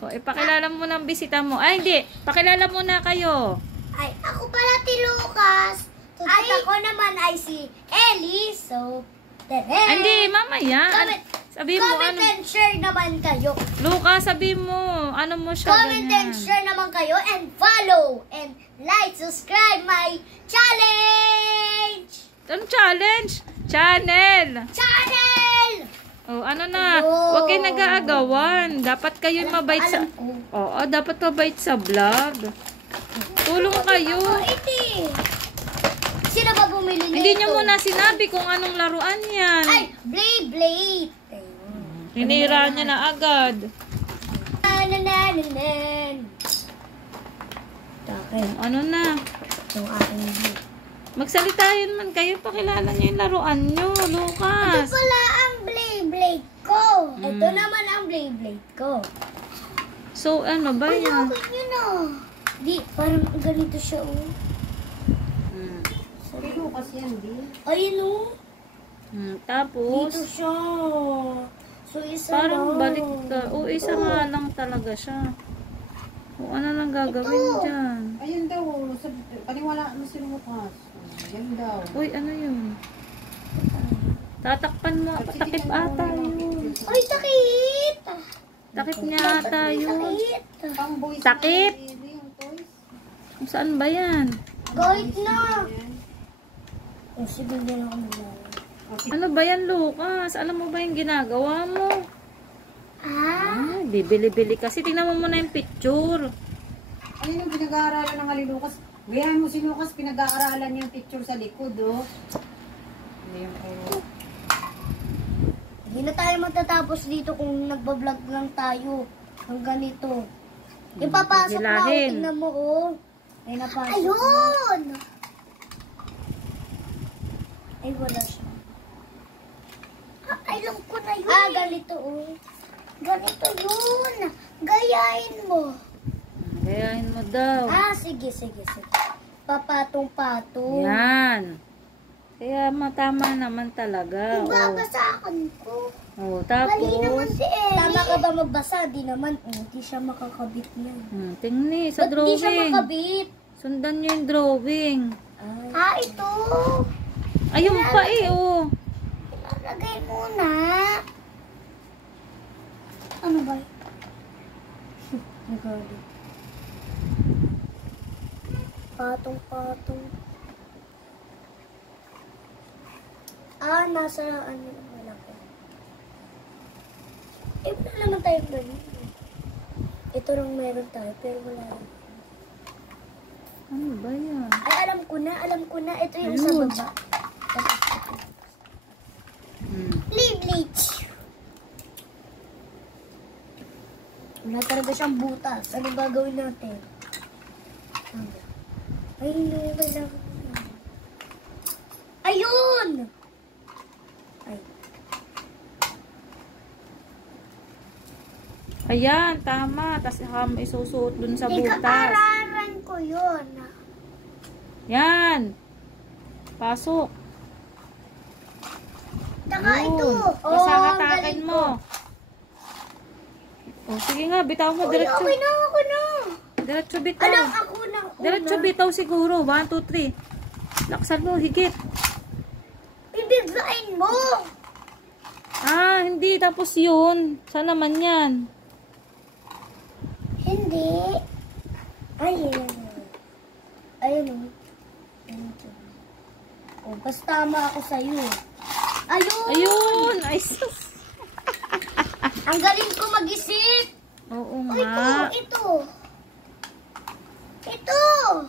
O, ipakilala mo ng bisita mo. Ay, hindi. Pakilala muna kayo. Ay, ako pala si Lucas. At ako naman ay si Ellie. So, Hindi, mamaya. Sabi mo, comment and share naman kayo. Lucas, sabi mo. Ano mo siya Comment and share naman kayo. And follow. And like, subscribe my challenge. Anong challenge? Channel. Oh, ano na? Huwag kayo nag-aagawan. Dapat kayo mabait sa... Oo, dapat mabait sa vlog. Tulong kayo. Sino ba bumili nito? Hindi niyo muna sinabi kung anong laruan yan. Ay, Blade. Hinira niya na agad. Ano na? Yung aking Magsalitahin man kayo. Pakilala niyo yung laruan niyo, Lucas. ito pala ang Blade ko. Ito naman ang Blade ko. So, ano ba Ay, yan? nakakit nyo na. Di, parang ganito siya, oh. Kay Lucas yan, di? Ayun, oh. Tapos, Dito siya. So, isa parang lang. balik ka. O, isa nga lang talaga siya. O, ano lang gagawin dyan? Ayun daw, paniwala mo si Lucas. Yan daw. Uy, ano yun? Tatakpan mo. Takip ata yun. Ay, sakit. Takip niya ata yun. Sakit. Pang boys. Takip! Yung toys. Saan ba yan? Kahit na. Oh, sige, hindi na ako maglalaro. Ano ba yan, Lucas? Alam mo ba yung ginagawa mo? Bibili-bili kasi. Tingnan mo muna yung picture. Ayun yung pinag-aaralan ng Ali Lucas. Gayahan mo si Lucas, pinag-aaralan yung picture sa likod, oh. Ayun, oh. Hindi na tayo matatapos dito kung nagbablog lang tayo ng ganito. Ipapasok na ako, Hilahin. tingnan mo, oh. Ay, napasok. Ayun! Ay, wala siya. Alam ko na yun. Ganito, oh. Ganito yun. Gayahin mo. Gayahin mo daw. Sige. Papatong-patong. Yan. Kaya matama naman talaga. Babasakan ko. Tapos. Mali naman si Ellie. Tama ka ba magbasa? Di naman. Di siya makakabit niya. Tingnan sa Ba't drawing. di siya makabit? Sundan niyo yung drawing. Ito. Ayun pa oh. Lagay muna. Ano ba? Nagalit. Patong-patong. Nasa ano wala ko. Wala naman tayong ganun. Ito lang meron tayo, pero wala. Ano ba yan? Ay, alam ko na. Ito yung sa baba. Bleach. Wala talaga siyang butas. Ano gagawin natin? Ay, no, kailangan. Ayun! Ayan, tama. Tapos isusuot dun sa butas. Ikakararan ko yun. Yan. Pasok. Taka ito. Pasangatakin mo. Sige nga, bitaw mo. Diretso. Okay na, ako na. Diretso bitaw. Ako na. Diretso bitaw siguro. 1, 2, 3. Laksan mo, higit. Bibiglain mo. Hindi. Tapos yun. Saan naman yan? Hindi. Ayun. Basta tama ako sa'yo. Ayun. Ay, sus. Ang galing ko mag-isip. Oo nga. Ito.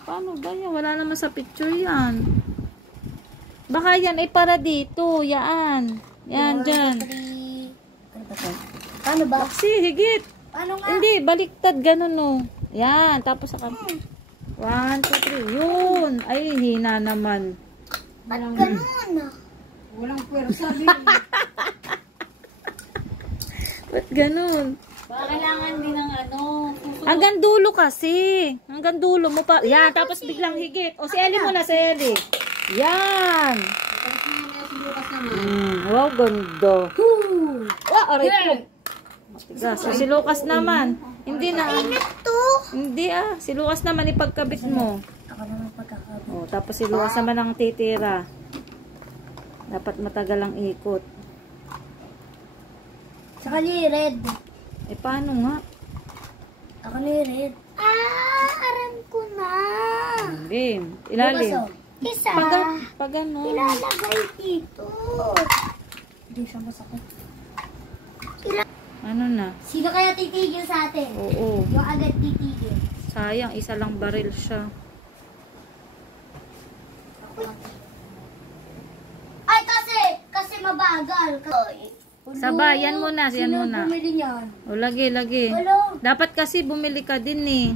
Paano ba yan? Wala naman sa picture yan. Baka yan ay para dito. Yan. Yan, dyan. Paano ba? Taksi, higit. Paano nga? Hindi, baliktad. Ganun, no. Yan. Tapos sa 1, 2, 3. Yun. Ay, hina naman. Ba't ganun? Walang pwersa, Ba't ganun? kailangan din ng Hanggang dulo kasi. Hanggang dulo mo pa. Yan, tapos biglang higit. O, si Ellie muna, si Ellie. Yan. si Lucas naman. Wow, ganda. Aray ko. Matigas. So, si Lucas naman. Hindi na. Ito. Hindi si Lucas naman ipagkabit mo. Ako naman pagkakabit. Oh, tapos si Lucas naman ang titira. Dapat matagal ang ikot. Saka ni red. Paano nga? Ako ni red. Aram ko na. Hindi. Ilalim. Isa. Pag ano. Ilalagay dito. Hindi siya masakit. Ano na? Sino kaya titigil sa atin? Oo. Yung agad titigil. Sayang, isa lang baril siya. Ay, kasi mabagal. Sabay, yan muna, yan Sino muna. bumili niyan? O, lagi. Hello? Dapat kasi bumili ka din eh.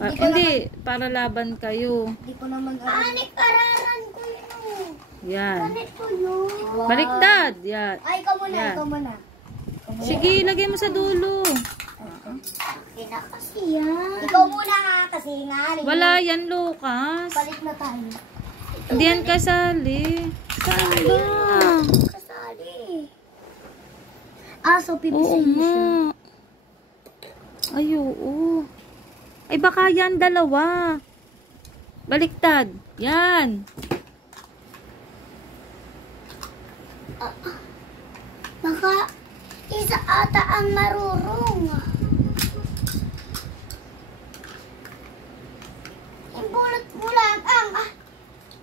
Hindi, para laban kayo. Hindi ko naman alam. Anik, araran ko yun. Yan. Anik ko yun. Baliktad. Yan. Ay, ikaw muna, Yan. ikaw muna. Sige, lagay mo sa dulo. Kina kasi yan. Ikaw muna nga, kasi nga. Wala yan, Lucas. Palit na tayo. Hindi yan kasali. Saan ba? Kasali. So Oo pipisin mo siya. nga. Ay, oo. Ay, baka yan, dalawa. Baliktad. Yan. Baka isa ata ang marurong. Imbulot mo lang ang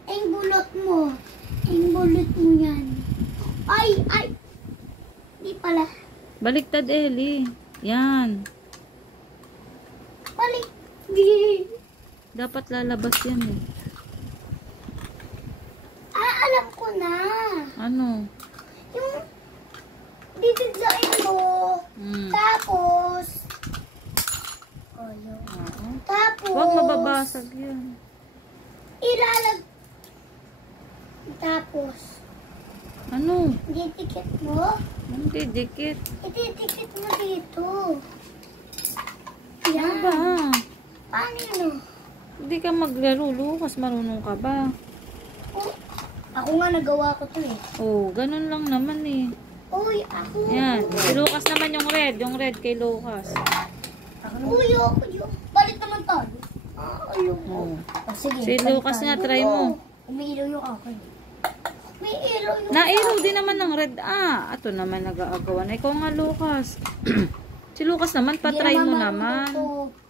imbulot mo. Imbulot mo yan. Ay. Di pala. Baliktad, Ellie. Yan. Balik. Di. Dapat lalabas yan eh. Alam ko na. Ano? Yung bibiglain mo. Tapos. Tapos. Huwag mababasag yan. Tapos. Ano? Didikit mo. Hindi, dikit. Ididikit mo dito. Ano Yan. ba? Paano yun? Hindi ka maglaro, Lucas. Marunong ka ba? Ako nga nagawa ko to eh. Oh, ganun lang naman eh. Uy, ako. Yan. Si Lucas naman yung red. Yung red kay Lucas. Uy, ako yun. Balik naman tayo. Ayaw ko. Oh. Sige. Si balik Lucas tayo. nga, try mo. Umiilaw yung akin. May ilaw yung Nairaw din naman ng red. Ato naman nag-aagawan. Ikaw nga, Lucas. Si Lucas naman, patry mo naman.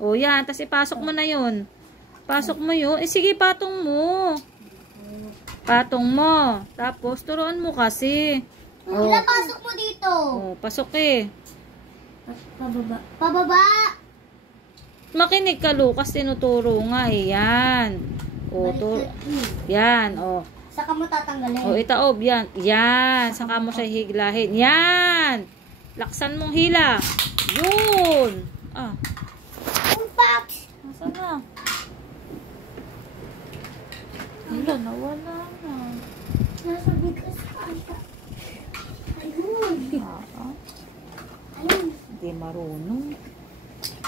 O yan, tapos ipasok mo na yun. Pasok mo yun. Sige, patong mo. Patong mo. Tapos, turuan mo kasi. Ilapasok mo dito. Pasok eh. Pababa. Pababa. Makinig ka, Lucas. Tinuturo nga eh. Yan. Yan. Saka mo tatanggalin. Itaob. Yan. Yan. Saka mo siya higlahin. Yan. Laksan mong hila. Yun. Umpax. Nasaan na? Wala, nawala na. Nasa bigas ata. Ayun. Ayun. Hindi marunong.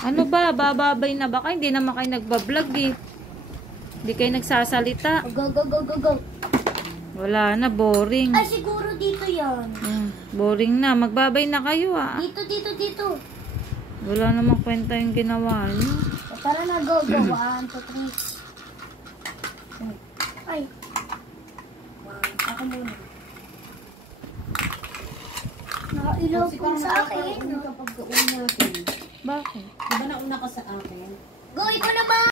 Ano ba? Bababay na ba kayo? Hindi naman kayo nagbablog eh. Hindi kayo nagsasalita. Go. Wala na, boring. Ay, siguro dito yan. Boring na. Magbabay na kayo ah. Dito. Wala namang kwenta yung ginawa niyo. Tara na, go. 1, 2, 3. Ay. Ako muna. Nakailaw po sa akin. Kapag natin. Bakit? Diba nauna ka sa akin? Go, ikaw naman.